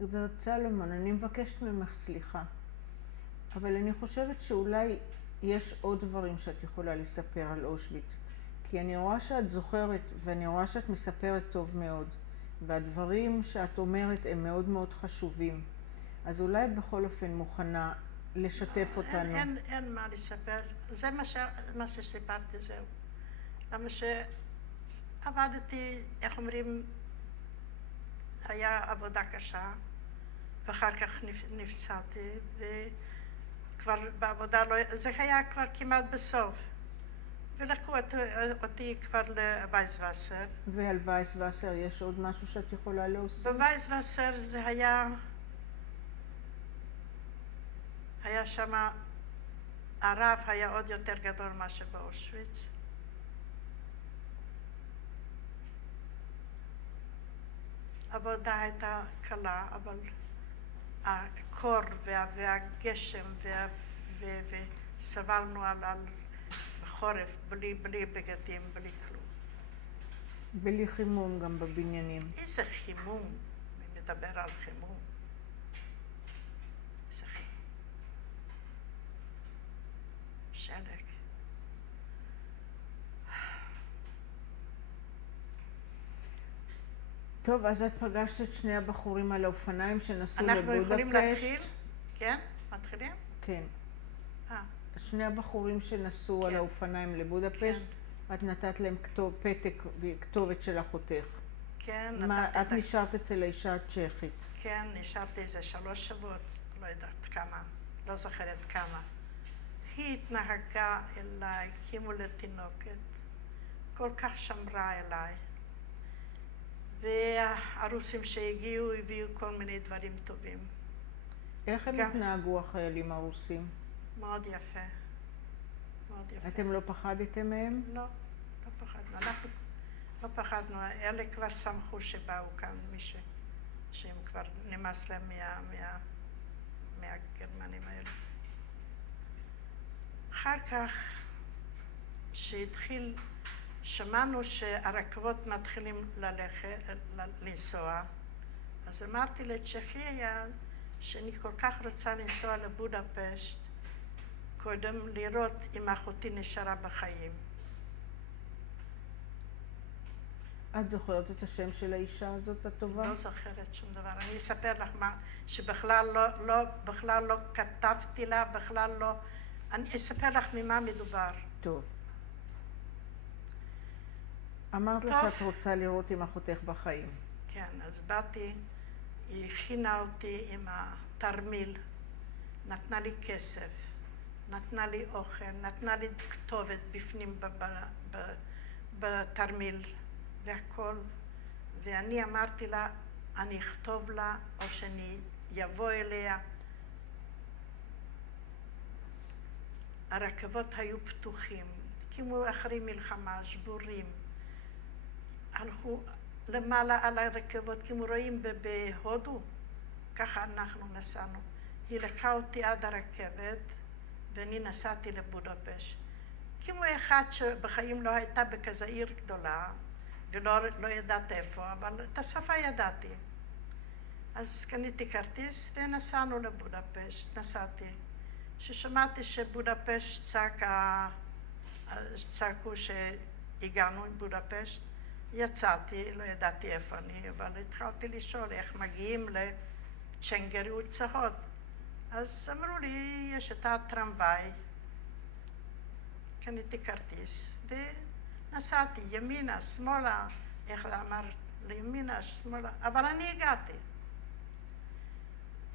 גברת סלומון, אני מבקשת ממך סליחה, אבל אני חושבת שאולי יש עוד דברים שאת יכולה לספר על אושוויץ, כי אני רואה שאת זוכרת ואני רואה שאת מספרת טוב מאוד, והדברים שאת אומרת הם מאוד מאוד חשובים. אז אולי את בכל אופן מוכנה לשתף אותנו. אין מה לספר, זה מה שסיפרתי, זהו. למה שעבדתי, איך אומרים, היה עבודה קשה, ואחר כך נפצעתי, וכבר בעבודה לא, זה היה כבר כמעט בסוף. ולקחו אותי כבר לווייסווסר. ועל וייסווסר יש עוד משהו שאת יכולה להוסיף? בווייסווסר זה היה שם, הרב היה עוד יותר גדול מאשר באושוויץ. העבודה הייתה קלה, אבל הקור והגשם וסבלנו על בחורף, בלי בגדים, בלי כלום. בלי חימום גם בבניינים. איזה חימום, אני מדבר על חימום. איזה חימום. שלג. טוב, אז את פגשת את שני הבחורים על האופניים שנסעו לבודפשט. אנחנו יכולים להתחיל? כן? מתחילים? כן. שני הבחורים שנסעו על האופניים לבודפשט, את נתת להם פתק וכתובת של אחותך. כן, את נשארת אצל האישה הצ'כית. כן, נשארתי איזה 3 שבועות, לא יודעת כמה, לא זוכרת כמה. היא התנהגה אליי כמו לתינוקת, כל כך שמרה אליי. והרוסים שהגיעו הביאו כל מיני דברים טובים. איך הם התנהגו החיילים הרוסים? מאוד יפה. מאוד יפה. אתם לא פחדתם מהם? לא, לא פחדנו. אנחנו לא פחדנו. אלה כבר שמחו שבאו כאן מישהו, שהם כבר נמאס להם מהגרמנים האלה. אחר כך, שהתחיל, שמענו שהרכבות מתחילים לנסוע, אז אמרתי לצ'כיה שאני כל כך רוצה לנסוע לבודפשט, קודם לראות אם אחותי נשארה בחיים. את זוכרת את השם של האישה הזאת הטובה? לא זוכרת שום דבר. אני אספר לך מה, שבכלל לא כתבתי לה, בכלל לא, אני אספר לך ממה מדובר. טוב. אמרת לה שאת רוצה לראות עם אחותך בחיים. כן, אז באתי, היא הכינה אותי עם התרמיל, נתנה לי כסף, נתנה לי אוכל, נתנה לי כתובת בפנים בתרמיל והכל, ואני אמרתי לה, אני אכתוב לה או שאני יבוא אליה. הרכבות היו פתוחים, כמו אחרי מלחמה, שבורים. הלכו למעלה על הרכבות, כמו רואים בהודו, ככה אנחנו נסענו. היא לקחה אותי עד הרכבת, ואני נסעתי לבודפשט. כמו אחד שבחיים לא הייתה בכזה עיר גדולה, ולא ידעת איפה, אבל את השפה ידעתי. אז קניתי כרטיס ונסענו לבודפשט, נסעתי. כששמעתי שבודפשט צעקו שהגענו לבודפשט, יצאתי, לא ידעתי איפה אני, אבל התחלתי לשאול איך מגיעים לצ'נגריוצה הוד. אז אמרו לי, יש את הטרמוואי, קניתי כרטיס, ונסעתי ימינה, שמאלה, איך אמר לימינה, שמאלה, אבל אני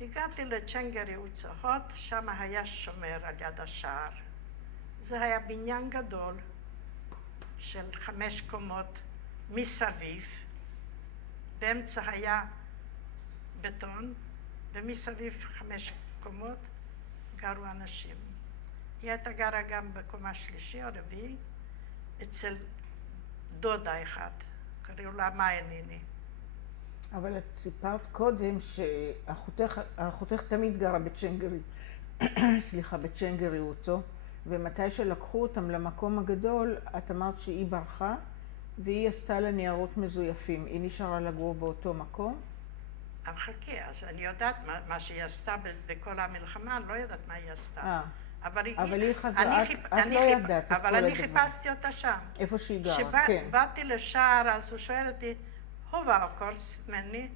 הגעתי לצ'נגריוצה הוד, שם היה שומר על יד השער. זה היה בניין גדול של 5 קומות מסביב, באמצע היה בטון, ומסביב 5 קומות גרו אנשים. היא הייתה גרה גם בקומה שלישי או רביעי, אצל דודה אחת, קראו לה מאייניני. אבל את סיפרת קודם שאחותך תמיד גרה בצ'נגריוצו, ומתי שלקחו אותם למקום הגדול, את אמרת שהיא ברחה, והיא עשתה לה ניירות מזויפים. היא נשארה לגור באותו מקום? חכי, אז אני יודעת מה שהיא עשתה בכל המלחמה, אני לא יודעת מה היא עשתה. אבל היא חזרה, את לא ידעת את כל הדבר. אבל אני חיפשתי אותה שם. איפה שהיא גרה, כן. כשבאתי לשער, אז הוא שואל אותי, הובה אוקורס מני,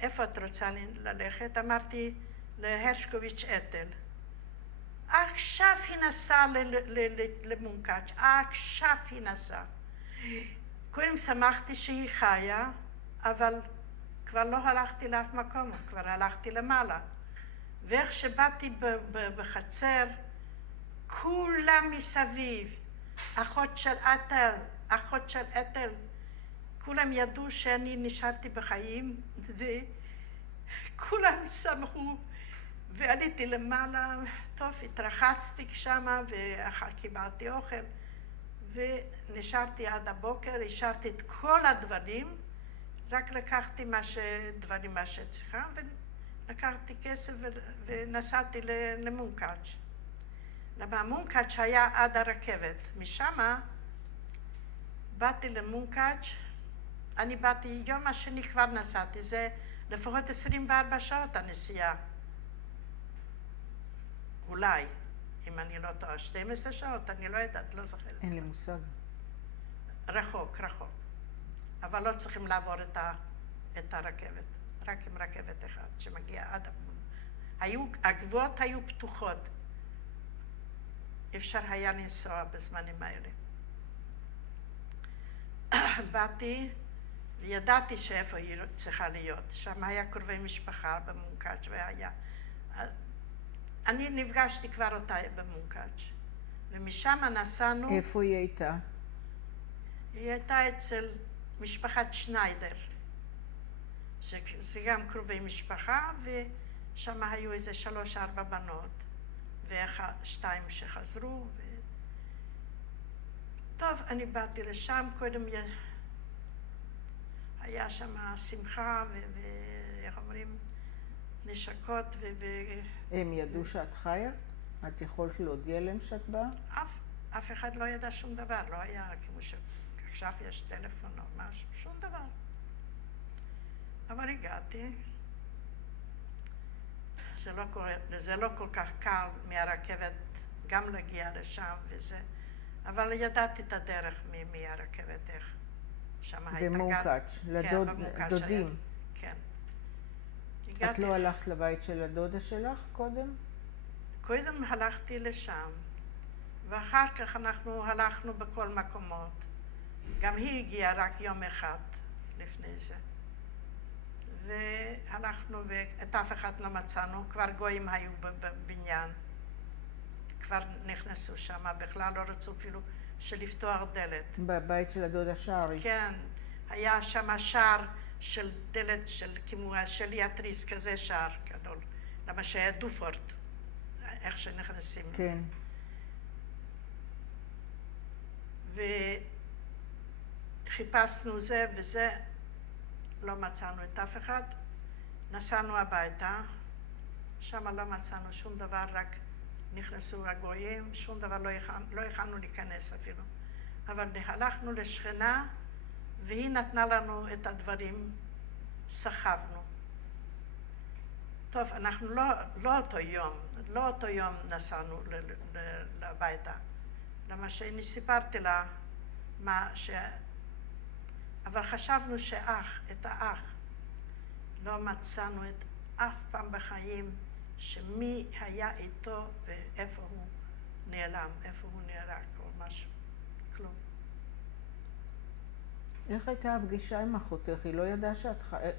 איפה את רוצה ללכת? אמרתי, להרשקוביץ' אטל. עכשיו היא נסעה למונקאץ', עכשיו היא נסעה. קודם שמחתי שהיא חיה, אבל כבר לא הלכתי לאף מקום, כבר הלכתי למעלה. ואיך שבאתי בחצר, כולם מסביב, אחות של אטל, כולם ידעו שאני נשארתי בחיים, וכולם שמחו, ועליתי למעלה, טוב, התרחצתי שמה, ואחר קיבלתי אוכל, ונשארתי עד הבוקר, השארתי את כל הדברים, רק לקחתי דברים מה שצריכה, ולקחתי כסף ונסעתי למונקאץ'. למה מונקאץ' היה עד הרכבת. משם באתי למונקאץ', אני באתי, יום השני כבר נסעתי, זה לפחות 24 שעות הנסיעה. אולי, אם אני לא טועה, 12 שעות, אני לא יודעת, לא זוכרת. אין לי מושג. רחוק. אבל לא צריכים לעבור את הרכבת, רק עם רכבת אחת שמגיעה עד הגבולות היו פתוחות. אפשר היה לנסוע בזמנים האלה. באתי וידעתי שאיפה היא צריכה להיות. שם היה קרובי משפחה במונקאץ' והיה. אני נפגשתי כבר אותה במונקאץ'. ומשם נסענו... איפה היא הייתה? היא הייתה אצל משפחת שניידר. זה גם קרובי משפחה, ושם היו איזה 3-4 בנות. ושתיים שחזרו. טוב, אני באתי לשם, קודם היה שם שמחה ואיך אומרים, נשקות הם ידעו שאת חיה? את יכולת להודיע להם שאת באה? אף אחד לא ידע שום דבר, לא היה כמו שעכשיו יש טלפון או משהו, שום דבר. אבל הגעתי. זה לא כל כך קל מהרכבת גם להגיע לשם וזה, אבל ידעתי את הדרך מהרכבת איך. במונקאץ', לדודים. כן. את לא הלכת לבית של הדודה שלך קודם? קודם הלכתי לשם, ואחר כך אנחנו הלכנו בכל מקומות. גם היא הגיעה רק יום אחד לפני זה. והלכנו ואת אף אחד לא מצאנו, כבר גויים היו בבניין, כבר נכנסו שם, בכלל לא רצו אפילו שלפתוח דלת. בבית של הדודה שערי? כן, היה שם שער של דלת כמו של יתריס, כזה שער גדול, למה שהיה דופורט, איך שנכנסים. כן. וחיפשנו זה וזה, לא מצאנו את אף אחד, נסענו הביתה, שם לא מצאנו שום דבר, רק נכנסו הגויים, שום דבר לא יכלנו להיכנס אפילו. אבל הלכנו לשכנה, והיא נתנה לנו את הדברים, סחבנו. טוב, אנחנו לא אותו יום נסענו לביתה. למה שאני סיפרתי לה אבל חשבנו את האח, לא מצאנו את אף פעם בחיים שמי היה איתו ואיפה הוא נעלם, איפה הוא נהרג או משהו, כלום. איך הייתה הפגישה עם אחותך?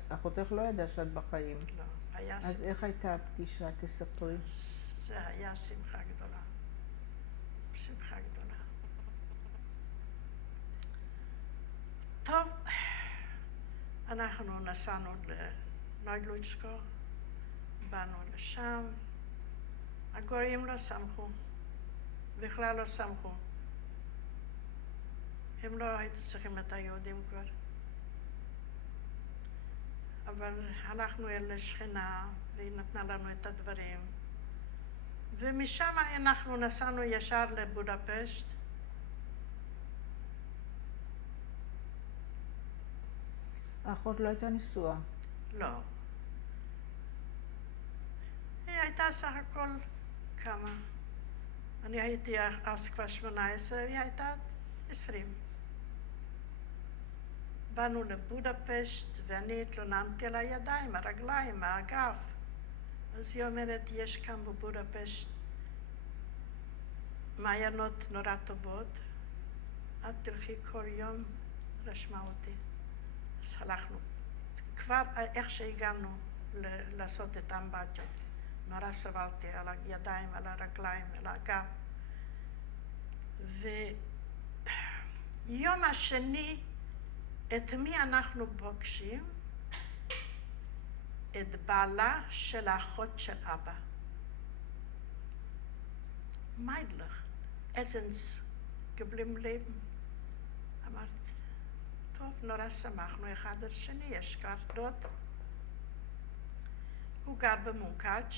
אחותך לא ידעה שאת בחיים. לא, היה שמחה. אז איך הייתה הפגישה? תספרי. זה היה שמחה גדולה. שמחה גדולה. טוב, אנחנו נסענו לנוידלוצ'קו, באנו לשם, הגויים לא שמחו, בכלל לא שמחו. הם לא היו צריכים את היהודים כבר. אבל הלכנו אל השכנה, והיא נתנה לנו את הדברים. ומשם אנחנו נסענו ישר לבודפשט. האחות לא הייתה נשואה. לא. הייתה סך הכל כמה? אני הייתי אז כבר 18, והיא הייתה 20. באנו לבודפשט, ואני התלוננתי על הידיים, הרגליים, האגף. אז היא אומרת, יש כאן בבודפשט מעיינות נורא טובות, את תלכי כל יום, רשמה אותי. אז הלכנו. כבר איך שהגענו לעשות את האמבטיות, נורא סבלתי על הידיים, על הרגליים, על האגף. ויום השני, את מי אנחנו פוגשים? את בעלה של האחות של אבא. meidlich, essens geblieben leben. אמרתי, טוב, נורא שמחנו אחד על שני, יש כבר דוד. הוא גר במונקאץ',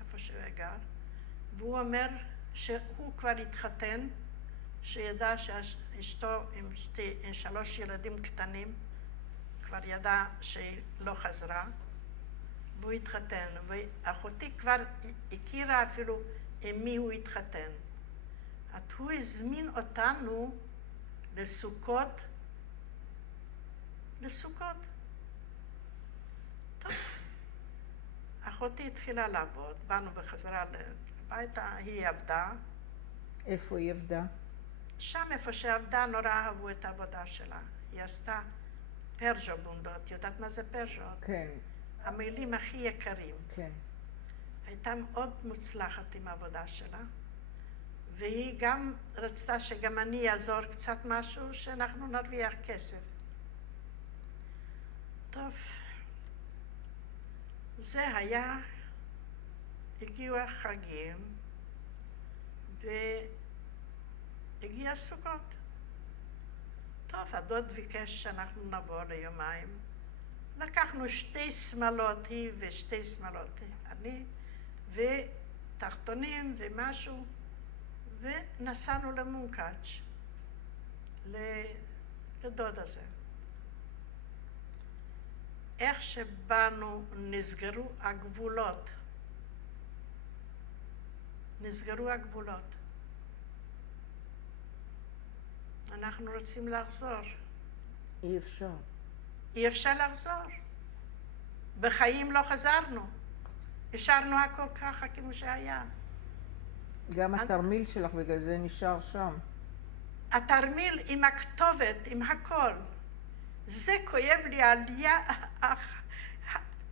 איפה שהוא גר, והוא אומר שהוא כבר התחתן, שידע שאשתו עם 3 ילדים קטנים, כבר ידע שהיא לא חזרה, והוא התחתן, ואחותי כבר הכירה אפילו עם מי הוא התחתן. אז הוא הזמין אותנו לסוכות. טוב, אחותי התחילה לעבוד, באנו בחזרה לביתה, היא עבדה. איפה היא עבדה? שם איפה שעבדה נורא אהבו את העבודה שלה. היא עשתה פרג'ו בונדות, יודעת מה זה פרג'ו? כן. המילים הכי יקרים. כן. הייתה מאוד מוצלחת עם העבודה שלה, והיא גם רצתה שגם אני אעזור קצת משהו, שאנחנו נרוויח כסף. טוב, זה היה, הגיעו החגים, והגיע סוכות. טוב, הדוד ביקש שאנחנו נבוא ליומיים. לקחנו 2 שמלות, היא ו2 שמלות, אני, ותחתונים ומשהו, ונסענו למונקאץ', לדוד הזה. איך שבאנו נסגרו הגבולות. אנחנו רוצים לחזור. אי אפשר. אי אפשר לחזור. בחיים לא חזרנו. השארנו הכל ככה כמו שהיה. גם התרמיל שלך בגלל זה נשאר שם. התרמיל עם הכתובת, עם הכל. זה כואב לי, העלייה,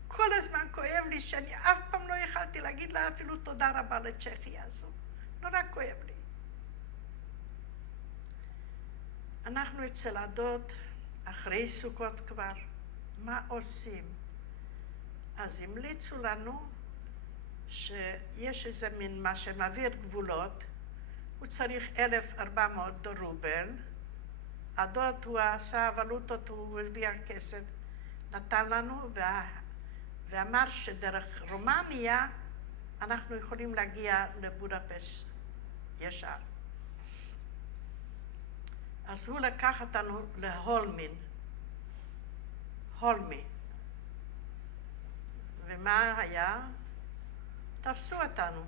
כל הזמן כואב לי שאני אף פעם לא יכלתי להגיד לה אפילו תודה רבה לצ'כיה הזו. נורא כואב לי. אנחנו אצל הדוד, אחרי סוכות כבר, מה עושים? אז המליצו לנו שיש איזה מין מה שמעביר גבולות, הוא צריך 1,400 רובל, הדוד הוא עשה ולוטות, הוא הרוויח כסף, נתן לנו ואמר שדרך רומניה אנחנו יכולים להגיע לבודפשט ישר. אז הוא לקח אותנו הולמי. ומה היה? תפסו אותנו.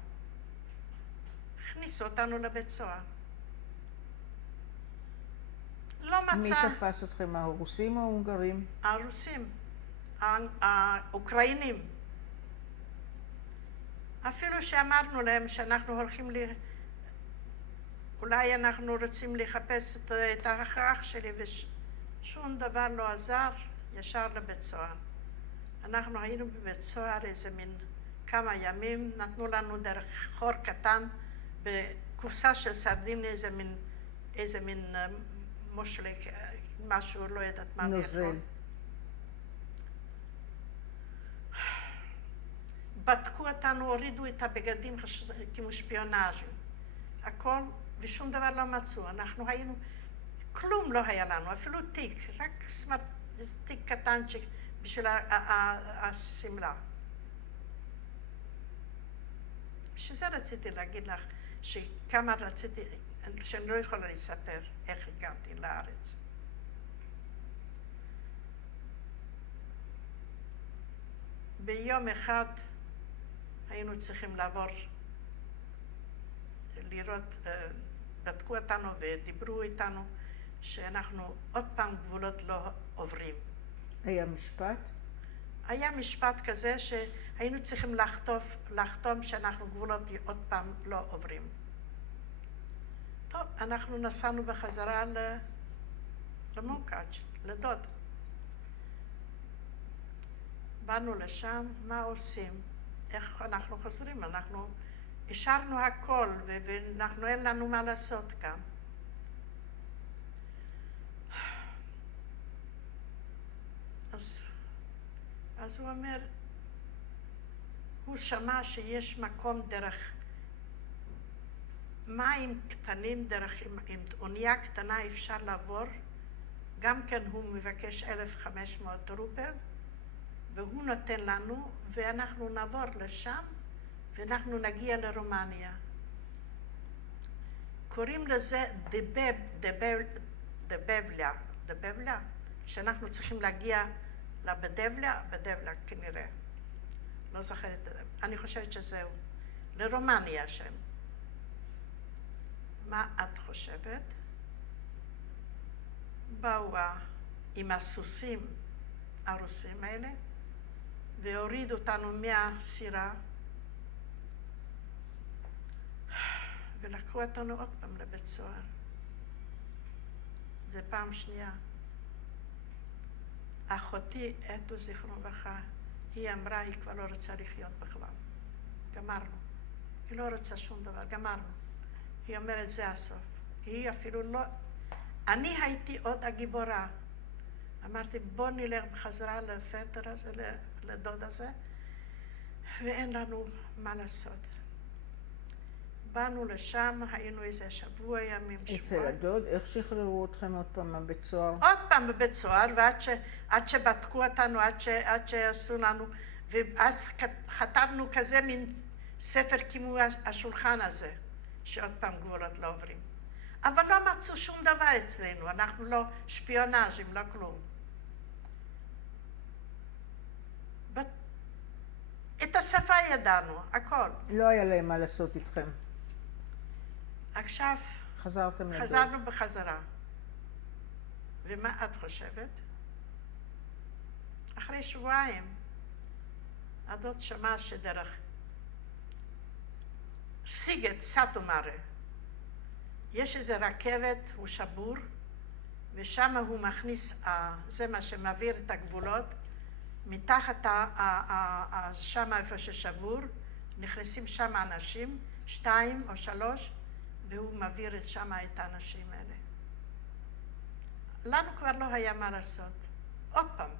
הכניסו אותנו לבית סוהר. לא מצא... מי תפס אתכם, הרוסים או ההונגרים? הרוסים, האוקראינים. אפילו שאמרנו להם שאנחנו הולכים אולי אנחנו רוצים לחפש את האח שלי, ושום דבר לא עזר, ישר לבית סוהר. אנחנו היינו בבית סוהר איזה מין כמה ימים, נתנו לנו דרך חור קטן, בקופסה של סרדין איזה מין מושלק, משהו, לא יודעת מה לאכול. בדקו אותנו, הורידו את הבגדים כמו שפיונאז'ים. הכל, ושום דבר לא מצאו. אנחנו היינו, כלום לא היה לנו, אפילו תיק, רק תיק קטנצ'יק בשביל הסמלה. שזה רציתי להגיד לך, שכמה רציתי, שאני לא יכולה לספר איך הגעתי לארץ. ביום אחד היינו צריכים לעבור, לראות, בדקו אותנו ודיברו איתנו שאנחנו עוד פעם גבולות לא עוברים. היה משפט? היה משפט כזה שהיינו צריכים לחתום שאנחנו גבולות עוד פעם לא עוברים. טוב, אנחנו נסענו בחזרה למוקאץ', לדוד. באנו לשם, מה עושים? איך אנחנו חוזרים? אנחנו השארנו הכל ואנחנו אין לנו מה לעשות כאן. אז הוא אומר, הוא שמע שיש מקום דרך מים קטנים, דרך עם אונייה קטנה אפשר לעבור, גם כן הוא מבקש 1,500 רופל, והוא נותן לנו, ואנחנו נעבור לשם, ואנחנו נגיע לרומניה. קוראים לזה דבבליה, שאנחנו צריכים להגיע בדבליה כנראה. לא זוכרת, אני חושבת שזהו. לרומניה שם. מה את חושבת? באו עם הסוסים הרוסים האלה, והורידו אותנו מהסירה, ולקחו אותנו עוד פעם לבית סוהר. זה פעם שנייה. אחותי, אתו זיכרונו לברכה, היא אמרה, היא כבר לא רוצה לחיות בכלל. גמרנו. היא לא רוצה שום דבר, גמרנו. היא אומרת, זה הסוף. היא אפילו לא... אני הייתי עוד הגיבורה. אמרתי, בוא נלך בחזרה לפטר הזה, לדוד הזה, ואין לנו מה לעשות. באנו לשם, היינו איזה שבוע ימים, אצל הדוד, איך שחררו אתכם עוד פעם מהבית סוהר? עוד פעם בבית סוהר, ועד שבדקו אותנו, עד שעשו לנו, ואז חתמנו כזה מין ספר כמו השולחן הזה, שעוד פעם גבולות לא עוברים. אבל לא מצאו שום דבר אצלנו, אנחנו לא שפיונאז'ים, לא כלום. את השפה ידענו, הכל. לא היה להם מה לעשות איתכם. עכשיו חזרתם לדוד. חזרנו בחזרה. ומה את חושבת? אחרי שבועיים, הדוד שמע שדרך סיגט סאטומארה, יש איזה רכבת, הוא שבור, ושם הוא מכניס, זה מה שמעביר את הגבולות, מתחת שם איפה ששבור, נכנסים שם אנשים, 2 או 3, והוא מעביר שם את האנשים האלה. לנו כבר לא היה מה לעשות. עוד פעם,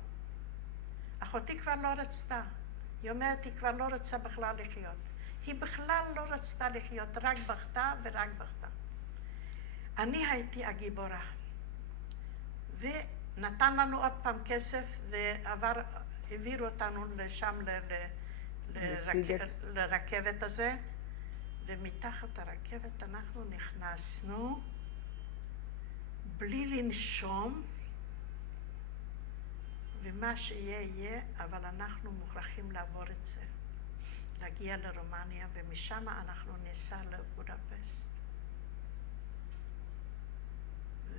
אחותי כבר לא רצתה. היא אומרת, היא כבר לא רצה בכלל לחיות. היא בכלל לא רצתה לחיות, רק בכתה ורק בכתה. אני הייתי הגיבורה. ונתן לנו עוד פעם כסף, והעבירו אותנו לשם לרכבת הזה, ומתחת הרכבת אנחנו נכנסנו בלי לנשום, ומה שיהיה יהיה, אבל אנחנו מוכרחים לעבור את זה, להגיע לרומניה, ומשם אנחנו ניסע לבודפשט.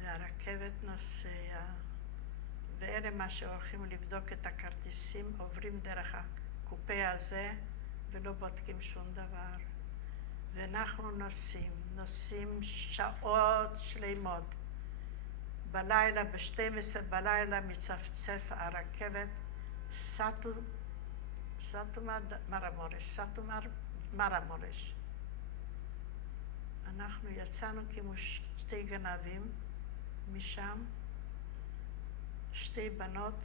והרכבת נוסע, ואלה מה שהולכים לבדוק את הכרטיסים, עוברים דרך הקופה הזה, ולא בודקים שום דבר. ואנחנו נוסעים שעות שלמות. בלילה, ב-12 בלילה, מצפצף הרכבת, סטו מרמורש. אנחנו יצאנו כמו 2 גנבים משם, 2 בנות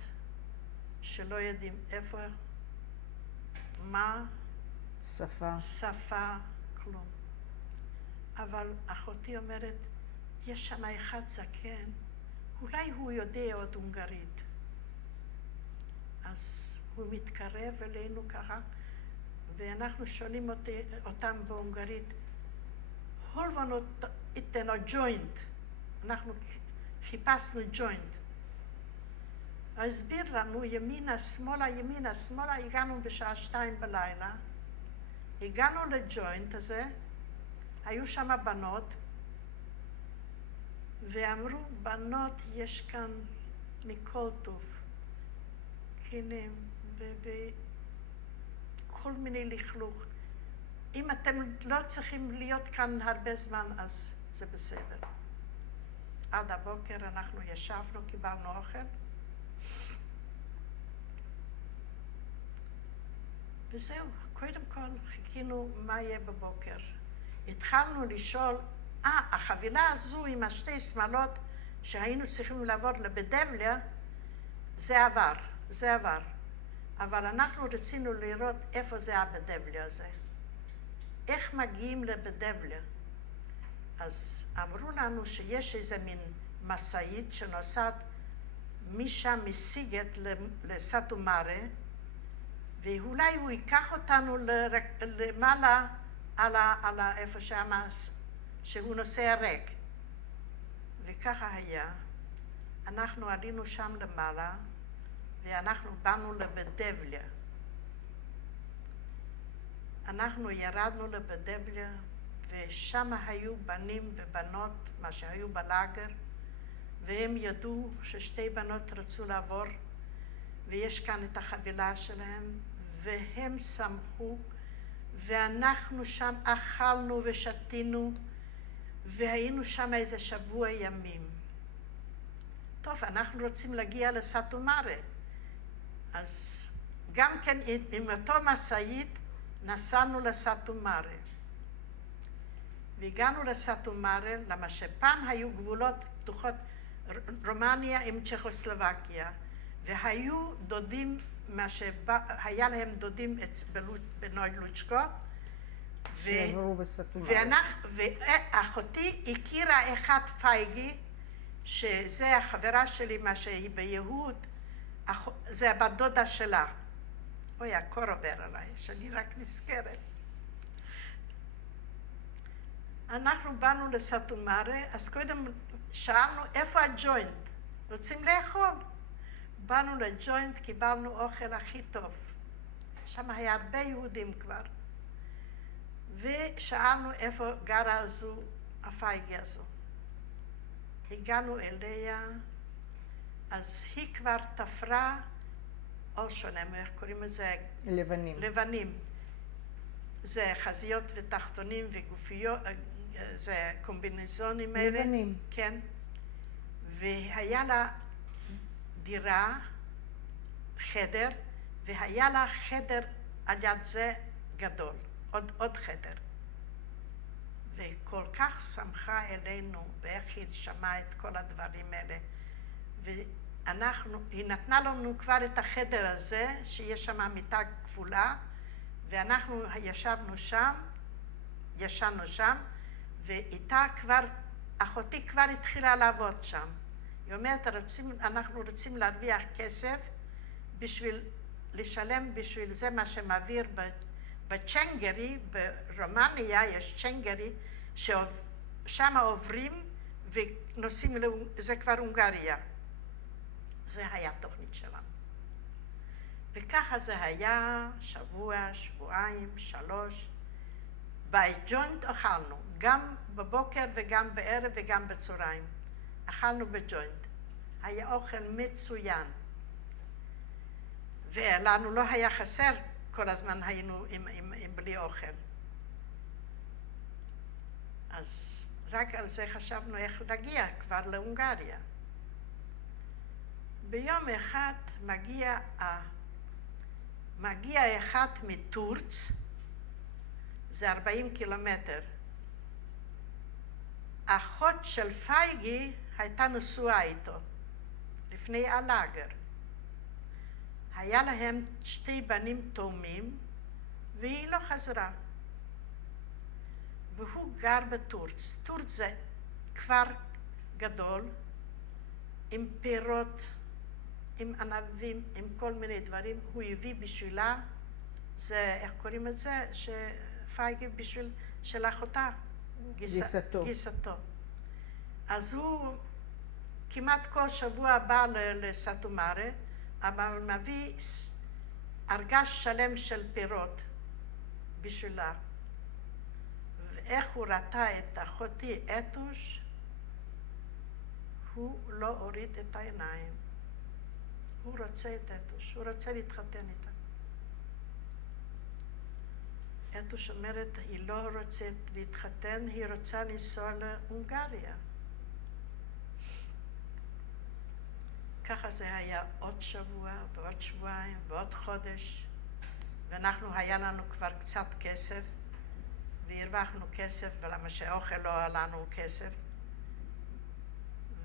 שלא יודעים איפה, מה, שפה, כלום. אבל אחותי אומרת, יש שם אחד זקן, אולי הוא יודע עוד הונגרית. אז הוא מתקרב אלינו ככה, ואנחנו שואלים אותם בהונגרית, הולבנו איתנו ג'וינט. אנחנו חיפשנו ג'וינט. הוא הסביר לנו ימינה, שמאלה, הגענו בשעה 2 בלילה, הגענו לג'וינט הזה, היו שם בנות, ואמרו, בנות, יש כאן מכל טוב, קינים, וכל מיני לכלוך. אם אתם לא צריכים להיות כאן הרבה זמן, אז זה בסדר. עד הבוקר אנחנו ישבנו, קיבלנו אוכל. וזהו, קודם כל חיכינו מה יהיה בבוקר. התחלנו לשאול, החבילה הזו עם השתי שמאלות שהיינו צריכים לעבור לבדבליה, זה עבר. אבל אנחנו רצינו לראות איפה זה הבדבליה הזה. איך מגיעים לבדבליה? אז אמרו לנו שיש איזה מין מסעית שנוסעת משם מסיגט לסאטו מארה, ואולי הוא ייקח אותנו למעלה על איפה שהוא נוסע ריק. וככה היה. אנחנו עלינו שם למעלה, ואנחנו באנו לבדבליה. אנחנו ירדנו לבדבליה, ושם היו בנים ובנות, מה שהיו בלאגר, והם ידעו ששתי בנות רצו לעבור, ויש כאן את החבילה שלהם, והם שמחו, ואנחנו שם אכלנו ושתינו, והיינו שם איזה שבוע ימים. טוב, אנחנו רוצים להגיע לסאטו מארה, אז גם כן עם אותו מסעית נסענו לסאטו מארה. והגענו לסאטו מארה, למה שפעם היו גבולות פתוחות רומניה עם צ'כוסלובקיה, והיו דודים, היה להם דודים בנוי לוצ'קו, שעברו בסאטו מארה. ואחותי הכירה אחד פייגי, שזה החברה שלי, מה שהיא ביהוד, זה הבת דודה שלה. אוי, הקור עובר עליי, שאני רק נזכרת. אנחנו באנו לסאטו מארה, אז קודם שאלנו איפה הג'וינט, רוצים לאכול. באנו לג'וינט, קיבלנו אוכל הכי טוב. שם היה הרבה יהודים כבר. ושאלנו איפה גרה הזו, הפייגי הזו. הגענו אליה, אז היא כבר תפרה, או שונה, איך קוראים לזה? לבנים. זה חזיות ותחתונים וגופיות, זה קומבינזונים האלה. לבנים. כן. והיה לה דירה, חדר, והיה לה חדר על יד זה גדול, עוד חדר. וכל כך שמחה אלינו, ואיך היא שמעה את כל הדברים האלה. היא נתנה לנו כבר את החדר הזה, שיש שם מיטה כפולה, ואנחנו ישבנו שם, ישנו שם, ואיתה כבר, אחותי כבר התחילה לעבוד שם. היא אומרת, אנחנו רוצים להרוויח כסף בשביל לשלם בשביל זה מה שמעביר בצ'נגרי, ברומניה יש צ'נגרי, ששם עוברים ונוסעים, זה כבר הונגריה. זה היה תוכנית שלנו. וככה זה היה שבוע, שבועיים, 3. בג'וינט אכלנו, גם בבוקר וגם בערב וגם בצהריים. אכלנו בג'וינט. היה אוכל מצוין. ולנו לא היה חסר, כל הזמן היינו עם בלי אוכל. אז רק על זה חשבנו איך להגיע כבר להונגריה. ביום אחד מגיע אחד מטורץ, זה 40 קילומטר. אחות של פייגי הייתה נשואה איתו, לפני הלאגר. היה להם 2 בנים תאומים, והיא לא חזרה. והוא גר בטורץ. טורץ זה כפר גדול, עם פירות, עם ענבים, עם כל מיני דברים. הוא הביא בשבילה, זה, איך קוראים את זה? שפייגי בשביל של אחותה. גיסתו. אז הוא כמעט כל שבוע בא לסאטו מארה, אבל מביא ארגז שלם של פירות בשבילה. ואיך הוא ראתה את אחותי אתוש, הוא לא הוריד את העיניים. הוא רוצה את אתוש, הוא רוצה להתחתן איתה. אתוש אומרת, היא לא רוצה להתחתן, היא רוצה לנסוע להונגריה. ככה זה היה עוד שבוע, ועוד שבועיים, ועוד חודש. ואנחנו, היה לנו כבר קצת כסף, והרווחנו כסף, ולמה שאוכל לא היה לנו כסף.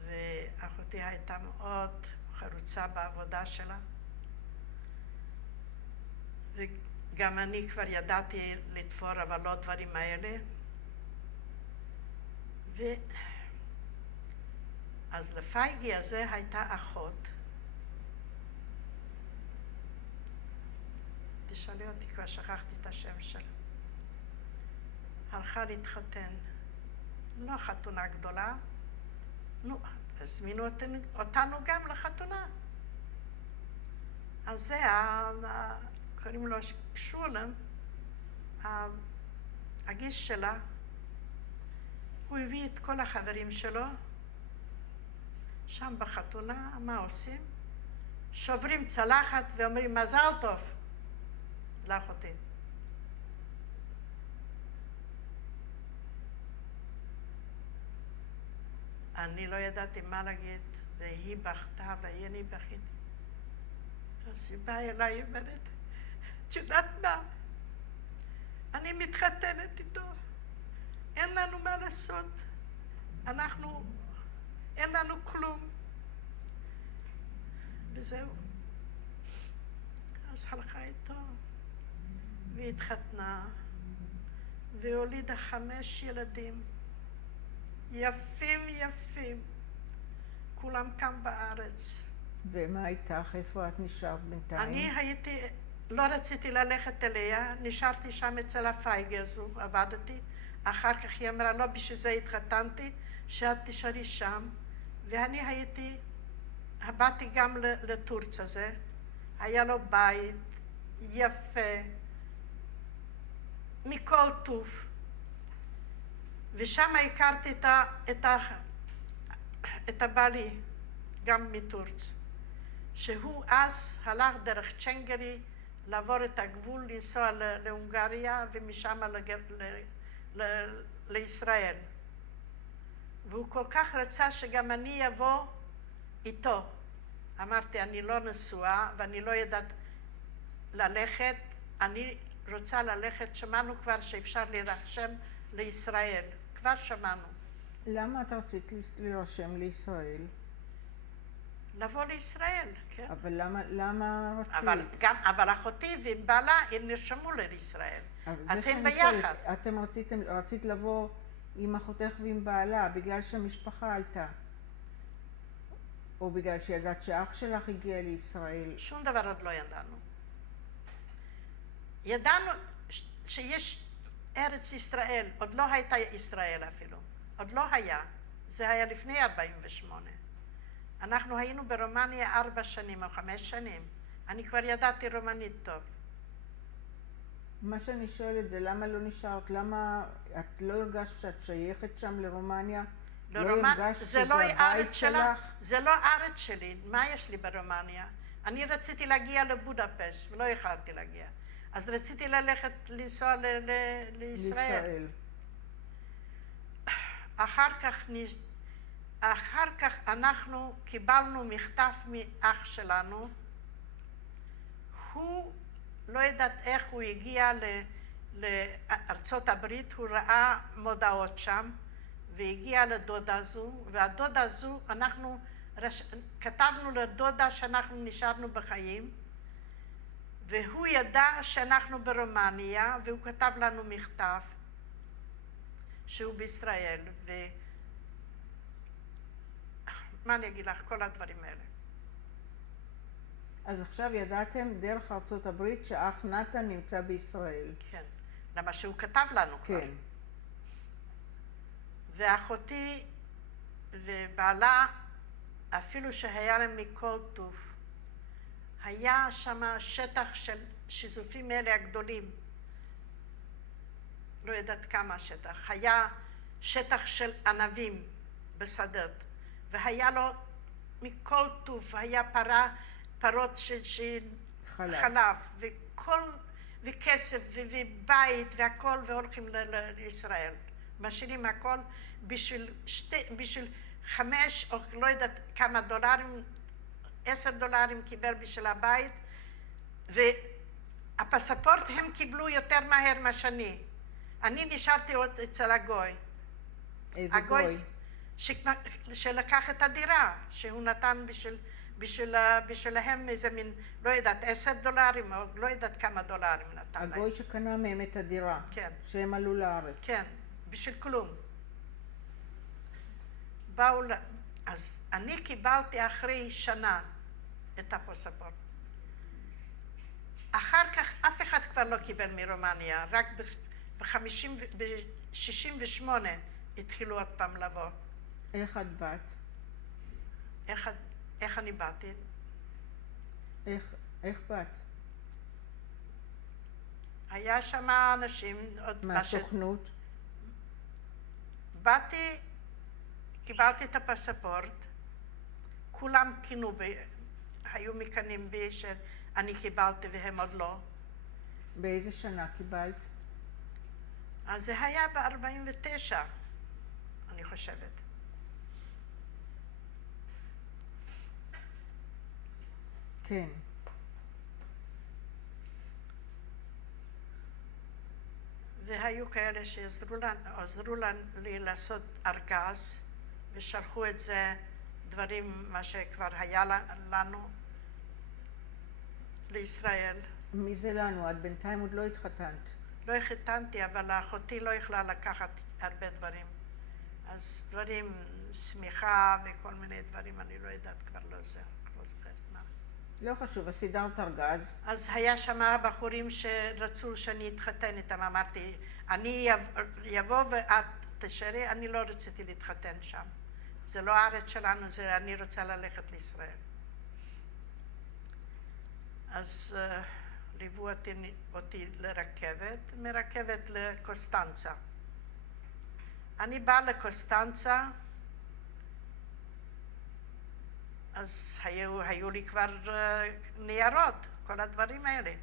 ואחותי הייתה מאוד חרוצה בעבודה שלה. וגם אני כבר ידעתי לתפור, אבל לא דברים האלה. אז לפייגי הזה הייתה אחות. תשאלי אותי, כבר שכחתי את השם שלה. הלכה להתחתן. לא חתונה גדולה. נו, הזמינו אותנו גם לחתונה. אז זה, קוראים לו שולם, הגיס שלה, הוא הביא את כל החברים שלו, שם בחתונה, מה עושים? שוברים צלחת ואומרים מזל טוב לאחותי. אני לא ידעתי מה להגיד, והיא בכתה ואני בכיתי. אז היא באה אליי, היא אומרת, את יודעת מה? אני מתחתנת איתו, אין לנו מה לעשות, אין לנו כלום. וזהו. אז הלכה איתו, והיא התחתנה, והולידה 5 ילדים. יפים, יפים. כולם כאן בארץ. ומה איתך? איפה את נשארת בינתיים? אני לא רציתי ללכת אליה, נשארתי שם אצל הפייגי הזו, עבדתי. אחר כך היא אמרה, לא, בשביל זה התחתנתי, שאת תשארי שם. ואני באתי גם לטורץ הזה. היה לו בית יפה, מכל טוב. ושם הכרתי את הבעלי, גם מטורץ. שהוא אז הלך דרך צ'נגרי, לעבור את הגבול, לנסוע להונגריה, ומשם לישראל. והוא כל כך רצה שגם אני אבוא איתו. אמרתי, אני לא נשואה, ואני לא יודעת ללכת, אני רוצה ללכת, שמענו כבר שאפשר להירשם לישראל, כבר שמענו. למה את רצית להירשם לישראל? לבוא לישראל, כן. אבל למה רצית? אבל אחותי ובעלה, הם נרשמו לישראל. אז הם ביחד. אתם רצית לבוא עם אחותך ועם בעלה, בגלל שהמשפחה עלתה. או בגלל שידעת שאח שלך הגיע לישראל. שום דבר עוד לא ידענו. ידענו שיש ארץ ישראל, עוד לא הייתה ישראל אפילו. עוד לא היה. זה היה לפני 48. אנחנו היינו ברומניה 4 שנים או 5 שנים. אני כבר ידעתי רומנית טוב. מה שאני שואלת זה למה לא נשארת? למה את לא הרגשת שאת שייכת שם לרומניה? לא הרגשת שזה הבית שלך? זה לא הארץ שלי. מה יש לי ברומניה? אני רציתי להגיע לבודפשט ולא יכולתי להגיע. אז רציתי לנסוע לישראל. אחר כך אנחנו קיבלנו מכתב מאח שלנו. הוא לא יודעת איך הוא הגיע לארצות הברית, הוא ראה מודעות שם, והגיע לדודה הזו, והדודה הזו, אנחנו כתבנו לדודה שאנחנו נשארנו בחיים, והוא ידע שאנחנו ברומניה, והוא כתב לנו מכתב שהוא בישראל, מה אני אגיד לך? כל הדברים האלה. אז עכשיו ידעתם דרך ארצות הברית שאח נתן נמצא בישראל. כן, למה שהוא כתב לנו כבר. כן. ואחותי ובעלה, אפילו שהיה להם מכל טוב, היה שם שטח של שיזופים אלה הגדולים. לא יודעת כמה שטח, היה שטח של ענבים בשדות, והיה לו מכל טוב, היה פרות של חלב, וכסף, ובית, והכל, והולכים לישראל. משאירים הכל בשביל 5 או לא יודעת כמה דולרים, 10 דולרים קיבל בשביל הבית, והפספורט הם קיבלו יותר מהר משני. אני נשארתי עוד אצל הגוי. איזה גוי? שלקח את הדירה, שהוא נתן בשבילהם איזה מין, לא יודעת, 10 דולרים, או לא יודעת כמה דולרים נתן להם. הגוי שקנה מהם את הדירה. כן. שהם עלו לארץ. כן, בשביל כלום. אז אני קיבלתי אחרי שנה את הפספורט. אחר כך אף אחד כבר לא קיבל מרומניה, רק ב-68 התחילו עוד פעם לבוא. איך את באת? איך אני באתי? איך באת? היה שם אנשים... מהסוכנות? באתי, קיבלתי את הפספורט, כולם קינו בי, היו מקנים בי שאני קיבלתי והם עוד לא. באיזה שנה קיבלת? אז זה היה ב-49, אני חושבת. כן. והיו כאלה שעזרו לי לעשות ארגז, ושלחו את זה דברים, מה שכבר היה לנו, לישראל. מי זה לנו? את בינתיים עוד לא התחתנת. לא התחתנתי, אבל אחותי לא יכלה לקחת הרבה דברים. אז דברים, שמיכה וכל מיני דברים, אני לא יודעת, כבר לא זוכרת מה. לא חשוב, אז סידרת ארגז. אז היה שם בחורים שרצו שאני אתחתן איתם, אמרתי, אני יבוא ואת תשארי, אני לא רציתי להתחתן שם. זה לא הארץ שלנו, אני רוצה ללכת לישראל. אז ליוו אותי לרכבת, מרכבת לקוסטנצה. אני באה לקוסטנצה, אז היו לי כבר ניירות, כל הדברים האלה.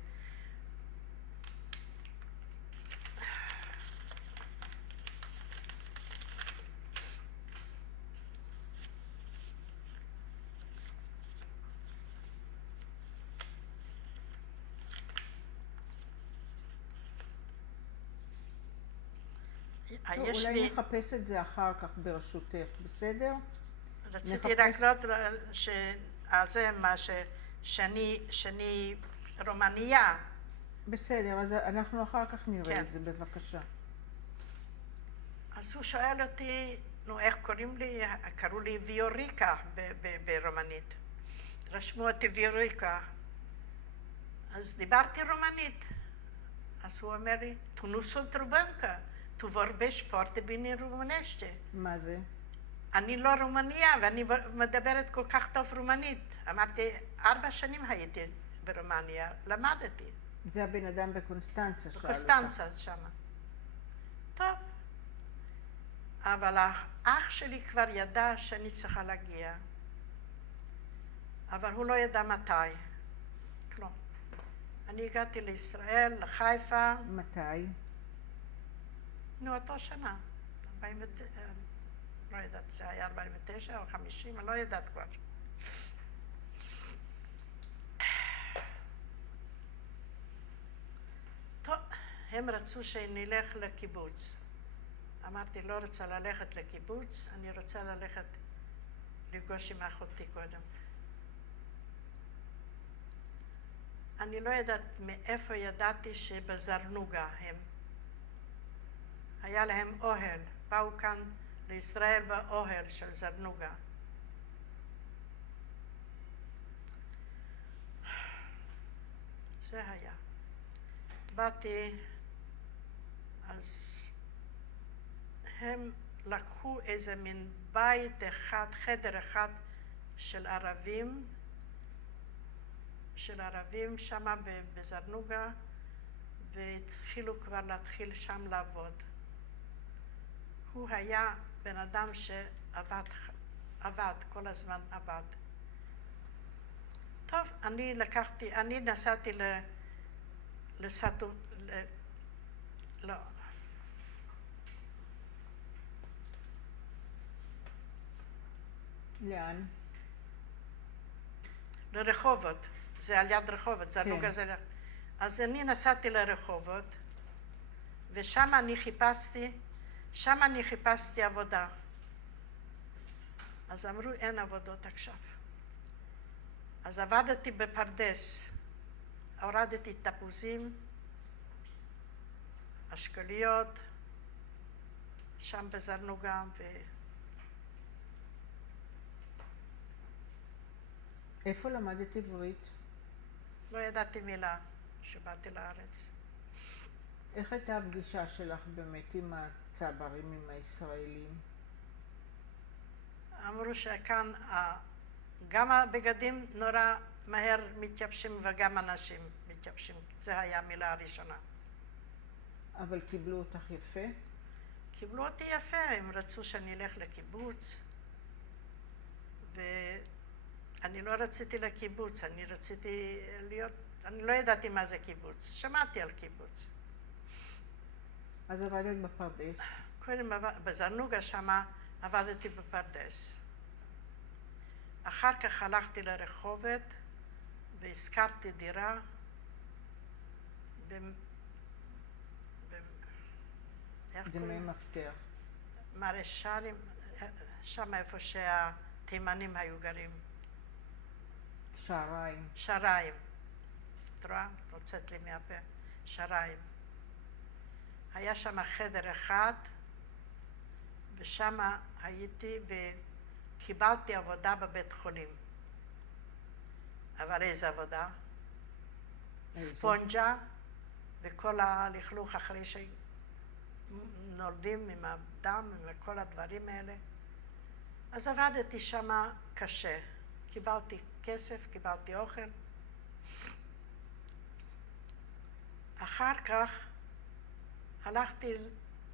אולי נחפש את זה אחר כך ברשותך, בסדר? רציתי רק לראות שזה מה שאני רומניה. בסדר, אז אנחנו אחר כך נראה את זה, בבקשה. אז הוא שואל אותי, נו, איך קוראים לי? קראו לי ויוריקה ברומנית. רשמו אותי ויוריקה. אז דיברתי רומנית. אז הוא אומר לי, tu nu sunt rubancă, tu vorbești foarte bine românește. מה זה? אני לא רומניה, ואני מדברת כל כך טוב רומנית. אמרתי, 4 שנים הייתי ברומניה, למדתי. זה הבן אדם בקונסטנצה שאל אותך. בקונסטנצה שם. טוב. אבל האח שלי כבר ידע שאני צריכה להגיע. אבל הוא לא ידע מתי. כלום. אני הגעתי לישראל, לחיפה. מתי? נו, אותו שנה. לא יודעת, זה היה 49 או 50, אני לא יודעת כבר. טוב, הם רצו שנלך לקיבוץ. אמרתי, לא רוצה ללכת לקיבוץ, אני רוצה ללכת לפגוש עם אחותי קודם. אני לא יודעת מאיפה ידעתי שבזרנוגה הם. היה להם אוהל, באו כאן לישראל באוהל של זרנוגה. זה היה. באתי, אז הם לקחו איזה מין בית אחד, חדר אחד של ערבים שמה בזרנוגה, והתחילו כבר להתחיל שם לעבוד. הוא היה בן אדם שעבד, כל הזמן עבד. טוב, אני נסעתי לא. לאן? לרחובות, זה על יד רחובות, זה הנוג הזה. אז אני נסעתי לרחובות, ושם אני חיפשתי עבודה. אז אמרו, אין עבודות עכשיו. אז עבדתי בפרדס, הורדתי תפוזים, אשכוליות, שם בזרנוגה, איפה למדת עברית? לא ידעתי מילה שבאתי לארץ. איך הייתה הפגישה שלך באמת עם הצברים, עם הישראלים? אמרו שכאן גם הבגדים נורא מהר מתייבשים וגם אנשים מתייבשים. זה היה המילה הראשונה. אבל קיבלו אותך יפה? קיבלו אותי יפה, הם רצו שאני אלך לקיבוץ. ואני לא רציתי לקיבוץ, אני רציתי להיות, אני לא ידעתי מה זה קיבוץ. שמעתי על קיבוץ. אז עבדת בפרדס? קודם בזרנוגה שמה עבדתי בפרדס. אחר כך הלכתי לרחובות והזכרתי דירה דמי מפתח. מראה שערים, שם איפה שהתימנים היו גרים. שעריים. שעריים. את רואה? הוצאת לי מהפה. שעריים. היה שם חדר אחד, ושם הייתי וקיבלתי עבודה בבית חולים. אבל איזה עבודה? ספונג'ה וכל הלכלוך אחרי שנולדים עם הדם וכל הדברים האלה. אז עבדתי שם קשה. קיבלתי כסף, קיבלתי אוכל. אחר כך הלכתי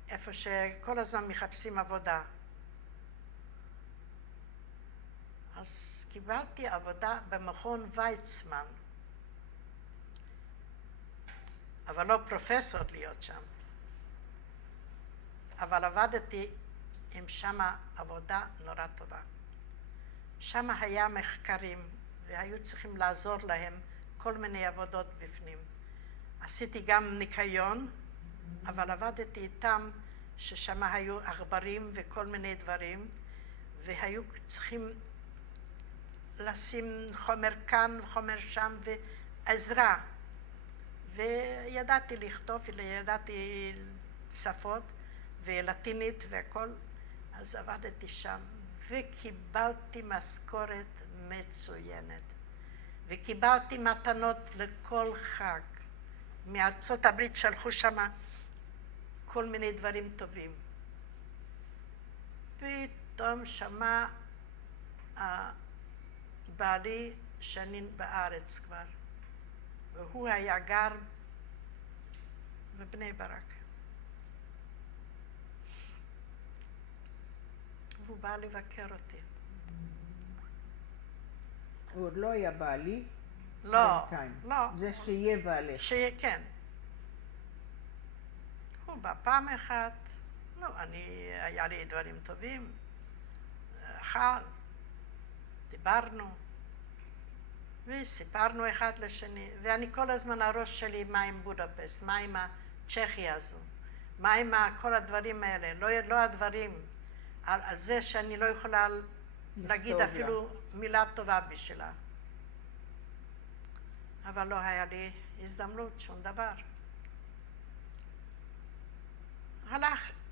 איפה שכל הזמן מחפשים עבודה. אז קיבלתי עבודה במכון ויצמן. אבל לא פרופסור להיות שם. אבל עבדתי עם שמה עבודה נורא טובה. שמה היה מחקרים והיו צריכים לעזור להם כל מיני עבודות בפנים. עשיתי גם ניקיון, אבל עבדתי איתם ששמה היו עכברים וכל מיני דברים, והיו צריכים לשים חומר כאן וחומר שם ועזרה. וידעתי לכתוב, ידעתי שפות ולטינית והכל, אז עבדתי שם וקיבלתי משכורת מצוינת. וקיבלתי מתנות לכל חג. מארצות הברית שלחו שם כל מיני דברים טובים. פתאום שמע בעלי שאני בארץ כבר, והוא היה גר בבני ברק. והוא בא לבקר אותי. הוא עוד לא היה בעלי? לא, בינתיים. לא. זה שיהיה בעלך. כן. הוא בא פעם אחת, היה לי דברים טובים, אכל, דיברנו, וסיפרנו אחד לשני, ואני כל הזמן הראש שלי מה עם בודפסט, מה עם הצ'כיה הזו, מה עם כל הדברים האלה, לא הדברים, על זה שאני לא יכולה להגיד אפילו מילה טובה בשבילה. אבל לא היה לי הזדמנות, שום דבר.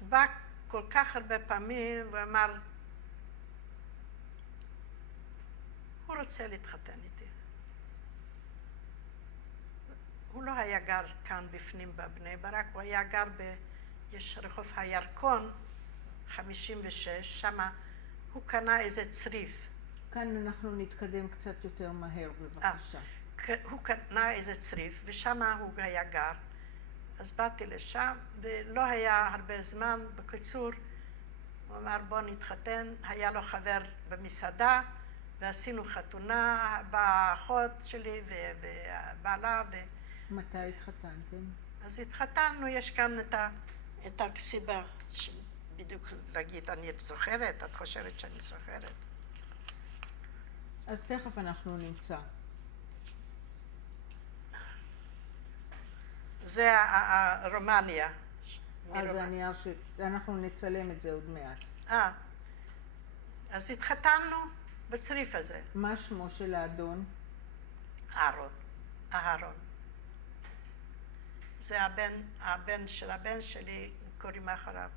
בא כל כך הרבה פעמים ואמר, הוא רוצה להתחתן איתי. הוא לא היה גר כאן בפנים בבני ברק, הוא היה גר יש רחוב הירקון, 56, שמה הוא קנה איזה צריף. כאן אנחנו נתקדם קצת יותר מהר, בבקשה. הוא קנה איזה צריף, ושם הוא היה גר, אז באתי לשם, ולא היה הרבה זמן. בקיצור, הוא אמר בוא נתחתן, היה לו חבר במסעדה, ועשינו חתונה, באחות שלי ובעלה. מתי התחתנתם? אז התחתנו, יש כאן את הכסיבה, בדיוק להגיד, אני זוכרת, את חושבת שאני זוכרת? אז תכף אנחנו נמצא. זה רומניה. אז אנחנו נצלם את זה עוד מעט. אז התחתנו בצריף הזה. מה שמו של האדון? אהרון. זה הבן של הבן שלי, קוראים אחריו.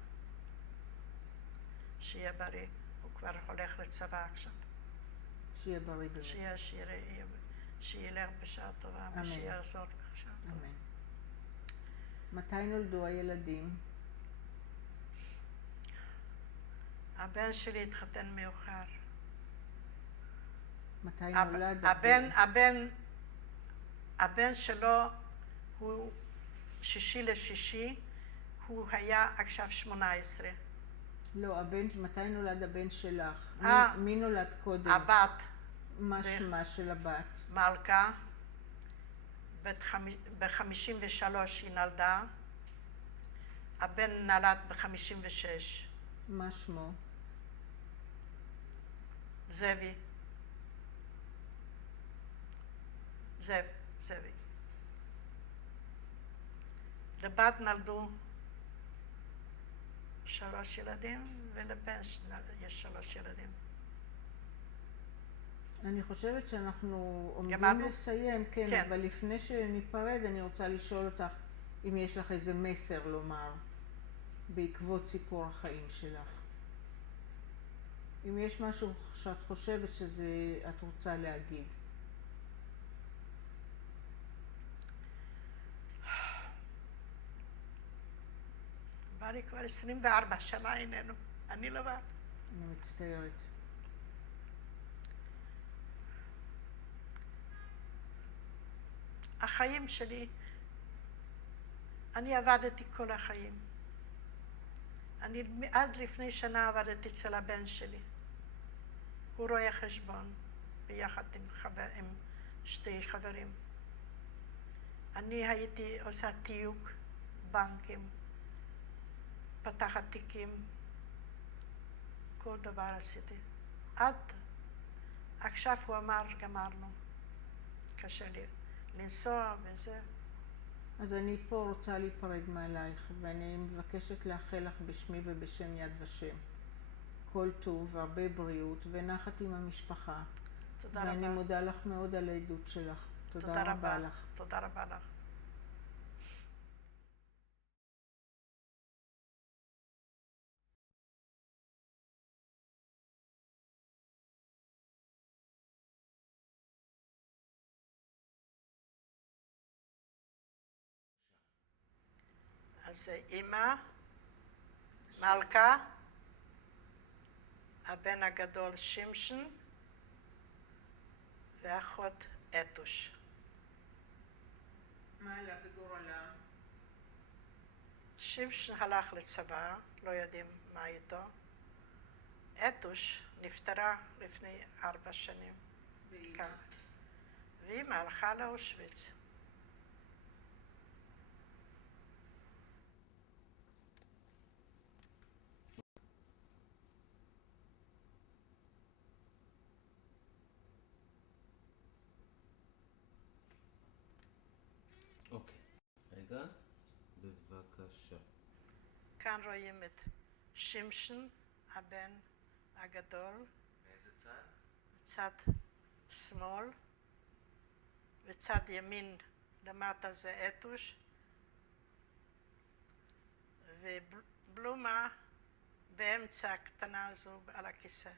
שיהיה בריא, הוא כבר הולך לצבא עכשיו. שיהיה בריא באמת. שילך בשעה טובה, ושיעזור בשעה טובה. אמן. מתי נולדו הילדים? הבן שלי התחתן מאוחר. מתי נולד? הבן שלו הוא 6 ביוני, הוא היה עכשיו 18. לא, מתי נולד הבן שלך? מי נולד קודם? הבת. מה שמה של הבת? מלכה. ב-53 היא נולדה. הבן נולד ב-56. מה שמו? זאבי. זאבי. לבת נולדו 3 ילדים, ולבן יש 3 ילדים. אני חושבת שאנחנו עומדים גמרנו? לסיים, כן, כן. אבל לפני שניפרד אני רוצה לשאול אותך אם יש לך איזה מסר לומר בעקבות סיפור החיים שלך. אם יש משהו שאת חושבת שאת רוצה להגיד. בא לי כבר 24 שנה איננו, אני לבד. אני מצטערת. החיים שלי, אני עבדתי כל החיים. אני עד לפני שנה עבדתי אצל הבן שלי. הוא רואה חשבון, ביחד עם 2 חברים. אני הייתי עושה תיוק בנקים, פתחת תיקים, כל דבר עשיתי. עד עכשיו הוא אמר, גמרנו. קשה לי לנסוע וזה. אז אני פה רוצה להיפרד מעלייך, ואני מבקשת לאחל לך בשמי ובשם יד ושם כל טוב והרבה בריאות ונחת עם המשפחה. תודה רבה. ואני מודה לך מאוד על העדות שלך. תודה רבה לך. תודה רבה לך. אז אמא, מלכה, הבן הגדול שמשון, ואחות אתוש. מה עלה בגורלם? שמשון הלך לצבא, לא יודעים מה איתו. אתוש נפטרה לפני 4 שנים. ואמא הלכה לאושוויץ. רגע, בבקשה. כאן רואים את שמשון, הבן הגדול. מאיזה צד? צד שמאל, וצד ימין למטה זה אתוש, ובלומה באמצע הקטנה הזו על הכיסא.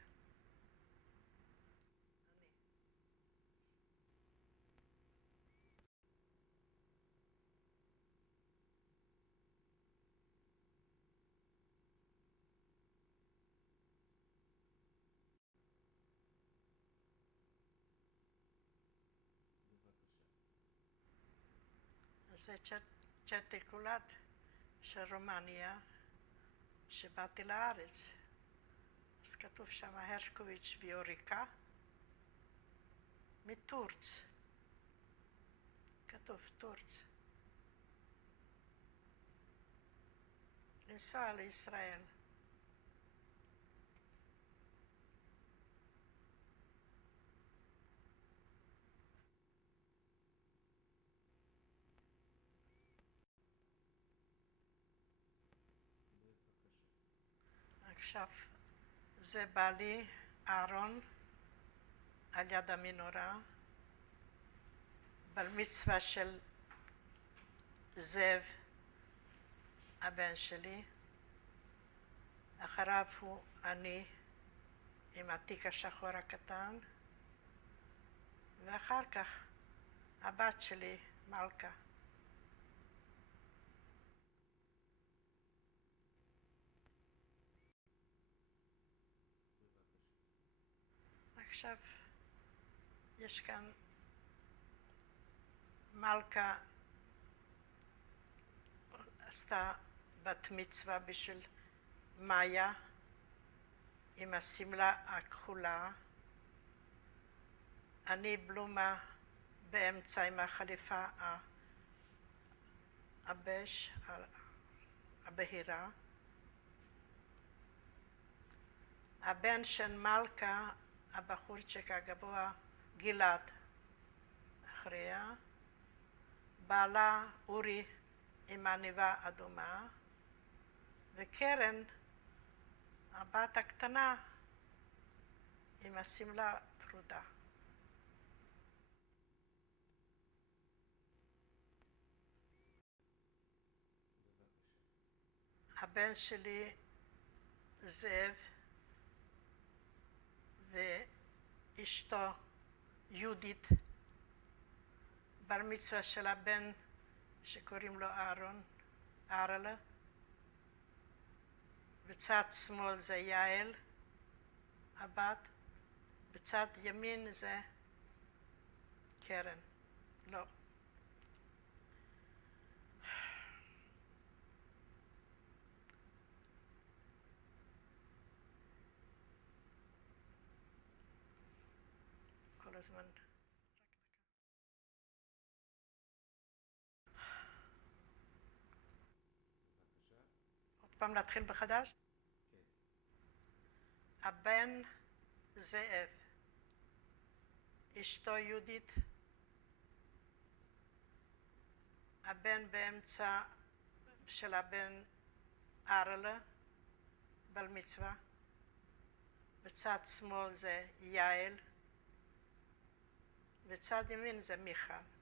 זה צ'טיקולד של רומניה, שבאתי לארץ. אז כתוב שם הרשקוביץ' ויוריקה, מטורץ. כתוב טורץ. לנסוע לישראל. עכשיו, זה בעלי, אהרון, על יד המנורה, בר מצווה של זאב, הבן שלי, אחריו הוא אני, עם התיק השחור הקטן, ואחר כך הבת שלי, מלכה. עכשיו, יש כאן מלכה עשתה בת מצווה בשביל מאיה עם השמלה הכחולה. אני בלומה באמצע עם החליפה הבש, הבהירה. הבן של מלכה, הבחורצ'יק הגבוה, גלעד, אחריה. בעלה אורי עם עניבה אדומה, וקרן, הבת הקטנה, עם השמלה פרודה. הבן שלי זאב ואשתו יהודית, בר מצווה של הבן שקוראים לו אהרון, אהרלה. בצד שמאל זה יעל, הבת, בצד ימין זה קרן. לא. כל הזמן. עוד פעם להתחיל בחדש? כן. הבן זאב, אשתו יהודית, הבן באמצע של הבן אהרלה, בר מצווה, בצד שמאל זה יעל, בצד ימין זה מיכל.